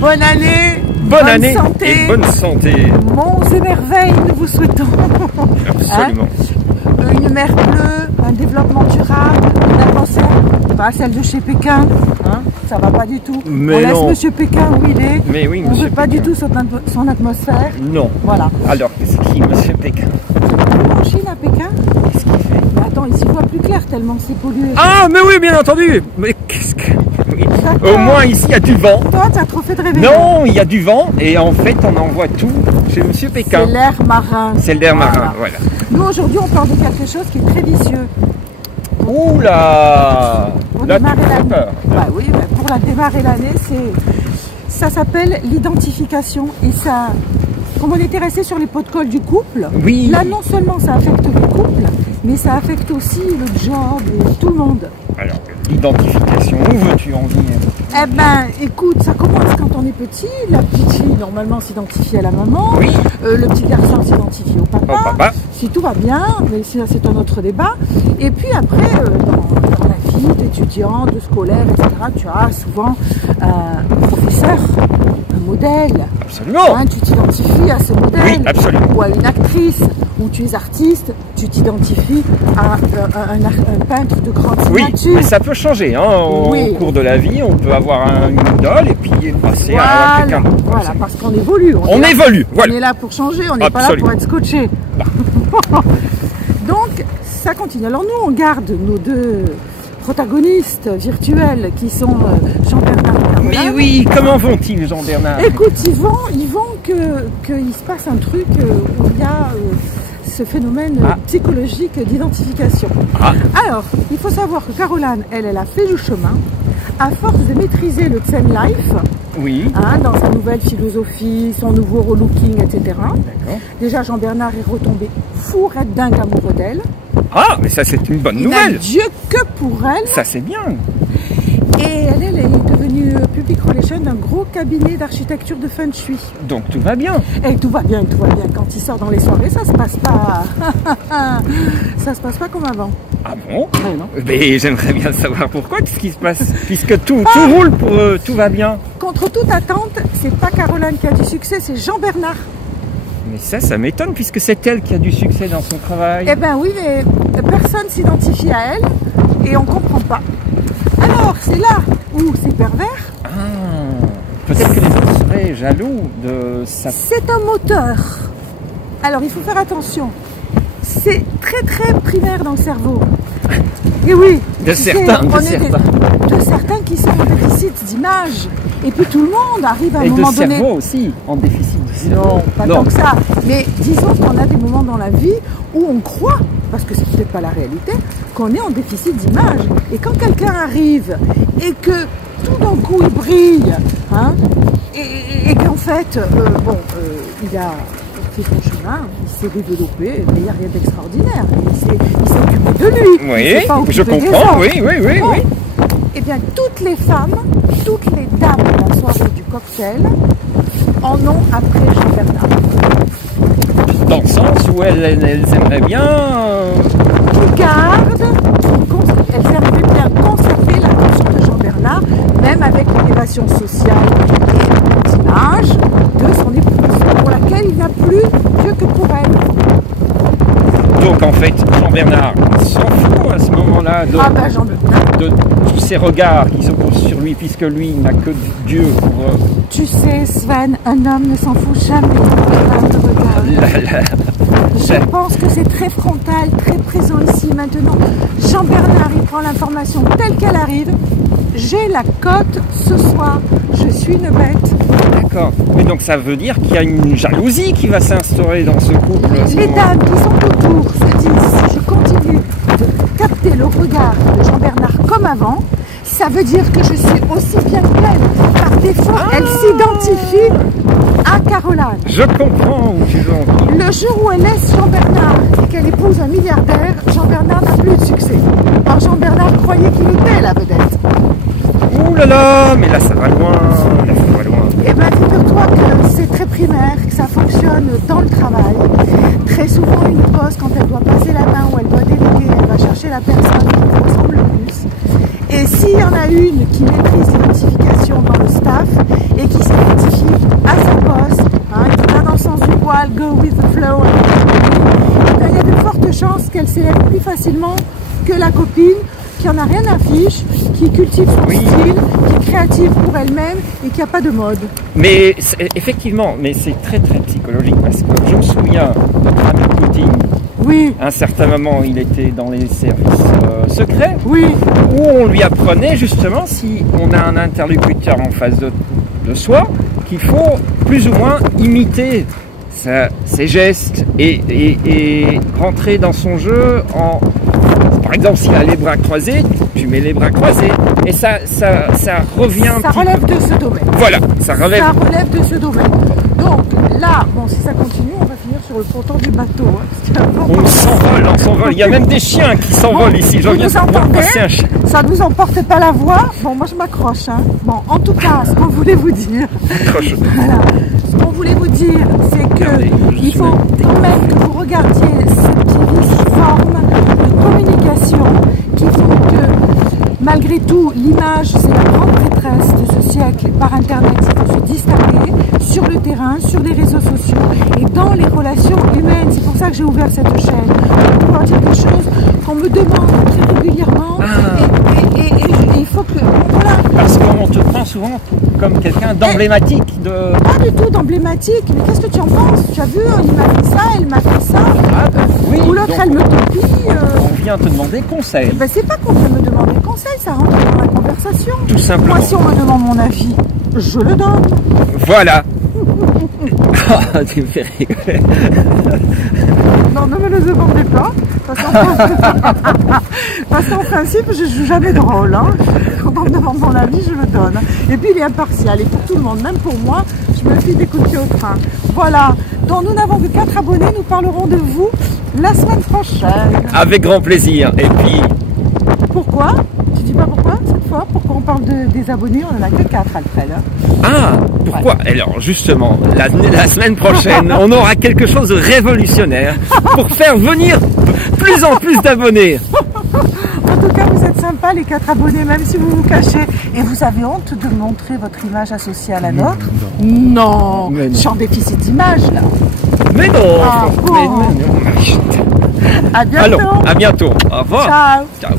Bonne année. Bonne année santé. Et bonne santé. Monts et merveilles, nous vous souhaitons. Absolument. Une mer bleue, un développement durable, une atmosphère, pas celle de chez Pékin, hein, ça va pas du tout. Mais on laisse non. Monsieur Pékin où il est. Mais oui, on Monsieur veut pas Pékin. du tout son atmosphère. Non. Voilà. Alors, c'est qui Monsieur Pékin? En Chine, à Pékin, Qu'est-ce qu'il fait? mais attends, il s'y voit plus clair tellement c'est pollué. Ah, mais oui, bien entendu. Mais qu'est-ce que... Oui. D'accord. Au moins, ici, il y a du vent. Toi, t'as trop fait de rêver. Non, il y a du vent. Et en fait, on envoie tout chez Monsieur Pékin. C'est l'air marin. C'est l'air Voilà. marin, voilà. Nous, aujourd'hui, on parle de quelque chose qui est très vicieux. Ouh là! Pour Là, tu démarrer me fais l'année. peur. Bah oui, bah pour la démarrer l'année, ça s'appelle l'identification. Et ça, comme on était resté sur les pots de colle du couple, Oui. là non seulement ça affecte le couple, mais ça affecte aussi le job et tout le monde. Alors, l'identification, où veux-tu en venir? Eh ben, écoute, ça commence quand on est petit. La petite fille, normalement, s'identifie à la maman. Oui. Le petit garçon s'identifie au papa. Au papa. Si tout va bien, mais ça, c'est un autre débat. Et puis après, dans la vie d'étudiant, de scolaire, etc., tu as souvent un professeur, un modèle. Absolument. Hein, tu t'identifies à ce modèle. Oui, absolument. Ou à une actrice. Ou tu es artiste, tu t'identifies à un peintre de grande Oui, signature. mais ça peut changer. Hein. Au Oui. cours de la vie, on peut avoir une idole et puis passer à quelqu'un d'autre. Voilà, parce qu'on évolue. On est là- évolue, On voilà. est là pour changer, on n'est pas là Absolument. pour être scotché. Donc, ça continue. Alors nous, on garde nos deux protagonistes virtuels qui sont Jean-Bernard et Caroline. Mais oui, comment vont-ils, Jean-Bernard? Écoute, ils vont qu'il se passe un truc où il y a ce phénomène psychologique d'identification. Ah. Alors, il faut savoir que Caroline, elle a fait du chemin. À force de maîtriser le Zen Life, Oui. hein, dans sa nouvelle philosophie, son nouveau relooking, etc. D'accord. Déjà, Jean-Bernard est retombé fou, raide dingue amoureux d'elle. Ah, mais ça, c'est une bonne Il n'a nouvelle. Dieu que pour elle. Ça, c'est bien. Et elle est devenue public relation d'un gros cabinet d'architecture de feng shui. Donc, tout va bien. Et tout va bien, tout va bien. Quand il sort dans les soirées, ça se passe pas. Ça se passe pas comme avant. Ah bon? Ouais, non. Mais j'aimerais bien savoir pourquoi, qu'est-ce qui se passe? Puisque tout roule pour eux, tout va bien. Contre toute attente, c'est pas Caroline qui a du succès, c'est Jean-Bernard. Mais ça m'étonne puisque c'est elle qui a du succès dans son travail. Eh ben oui, mais personne s'identifie à elle et on comprend pas. Alors, c'est là où c'est pervers. Ah, peut-être que les autres seraient jaloux de sa... C'est un moteur. Alors, il faut faire attention. C'est très très primaire dans le cerveau. Et oui. De tu sais, certains, de on est certains. de certains qui sont en déficit d'image. Et puis tout le monde arrive à un Et de moment donné. cerveau aussi, en déficit de cerveau. Non, pas tant que ça. Mais disons qu'on a des moments dans la vie où on croit, parce que c'est peut-être pas la réalité, qu'on est en déficit d'image. Et quand quelqu'un arrive et que tout d'un coup il brille, hein, et qu'en fait, il a fait son chemin, il s'est développé, mais il n'y a rien d'extraordinaire. Il s'est occupé de lui. Il Oui, s'est pas je occupé des comprends, autres. oui. Bon. Eh bien, toutes les femmes, toutes les dames de la soirée du cocktail en ont après Jean-Bernard. Dans le sens où elles aimeraient bien... Qui gardent, elles aimeraient bien conserver l'attention de Jean-Bernard, même avec l'élévation sociale et d'image de son épouse, pour laquelle il n'a plus Dieu que pour elle. Donc en fait, Jean-Bernard s'en fout à ce moment-là de, Ah ben Jean-Bernard, de tous ces regards qui se posent sur lui, puisque lui n'a que Dieu pour... tu sais Sven, un homme ne s'en fout jamais de regard. Je pense que c'est très frontal, très présent ici maintenant. Jean-Bernard, il prend l'information telle qu'elle arrive. J'ai la cote ce soir, je suis une bête. D'accord. Mais donc ça veut dire qu'il y a une jalousie qui va s'instaurer dans ce couple. à ce Les moment-là. dames qui sont autour se disent, si je continue de capter le regard de Jean-Bernard comme avant, ça veut dire que je suis aussi bien pleine. Par défaut, elle s'identifie à Caroline. Je comprends où tu veux en venir. Le jour où elle laisse Jean-Bernard et qu'elle épouse un milliardaire, Jean-Bernard n'a plus de succès. Or Jean-Bernard croyait qu'il était la vedette. Ouh là là, mais là ça va loin, là ça va loin. Eh bien, figure-toi que c'est très primaire, que ça fonctionne dans le travail. Très souvent, une boss, quand elle doit passer la main ou elle doit déléguer, elle va chercher la personne qui lui ressemble le plus. Et s'il y en a une qui maîtrise l'identification monde dans le staff et qui s'identifie à sa boss, hein, qui va dans le sens du poil, go with the flow. Il y a de fortes chances qu'elle s'élève plus facilement que la copine qui en a rien à fiche, qui cultive son style, qui est créative pour elle-même et qui n'a pas de mode. Mais effectivement, mais c'est très très psychologique parce que je me souviens, notre ami Poutine, oui. à un certain moment, il était dans les services secrets, oui. où on lui apprenait justement si on a un interlocuteur en face de soi, qu'il faut plus ou moins imiter ses gestes et rentrer dans son jeu en... Par exemple, s'il a les bras croisés, tu mets les bras croisés. Et ça revient un ça petit relève peu. de ce domaine. Voilà, ça relève de ce domaine. Donc là, bon, si ça continue, on va finir sur le ponton du bateau. Hein, on s'envole. Il y a même des chiens qui s'envolent ici. Vous entendez, ça ne nous emporte pas la voix. Bon, moi je m'accroche. Hein. Bon, en tout cas, ce qu'on voulait vous dire, voilà, ce qu'on voulait vous dire, c'est que il faut quand même que vous regardiez ces petites formes de communication qui font que malgré tout, l'image, c'est la grande prêtresse de ce siècle. Par Internet, il faut se distinguer sur le terrain, sur les réseaux sociaux et dans les relations humaines. C'est pour ça que j'ai ouvert cette chaîne. Pour pouvoir dire des choses qu'on me demande très régulièrement. Et il faut que... Voilà. Parce qu'on te prend souvent comme quelqu'un d'emblématique. Pas du tout d'emblématique. Mais qu'est-ce que tu en penses? Tu as vu, il m'a fait ça, elle m'a fait ça. Oui, ou l'autre, elle me copie. On vient te demander conseil. Ben, c'est pas qu'on vient me demander conseil, ça rentre dans la conversation. Tout simplement. Moi, si on me demande mon avis, je le donne. Voilà. Tu me fais rigoler. Non, ne me le demandez pas. Parce qu'en principe, je joue jamais de rôle. Hein. Quand on me demande mon avis, je le donne. Et puis, il est impartial. Et pour tout le monde, même pour moi, je me fie des coups de pied au train. Voilà. Donc, nous n'avons que 4 abonnés. Nous parlerons de vous la semaine prochaine. Avec grand plaisir. Et puis... Pourquoi? Tu dis pas pourquoi cette fois? Pourquoi on parle des abonnés? On en a que 4, Alfred. Ah, pourquoi? Ouais. Alors justement, la semaine prochaine, on aura quelque chose de révolutionnaire pour faire venir plus en plus d'abonnés. En tout cas, vous êtes sympas les 4 abonnés, même si vous vous cachez. Et vous avez honte de montrer votre image associée à la nôtre? Non. Je suis en déficit d'image là. Mais non. Ah, bon. Mais non. À bientôt. Allons, à bientôt. Au revoir. Ciao. Ciao.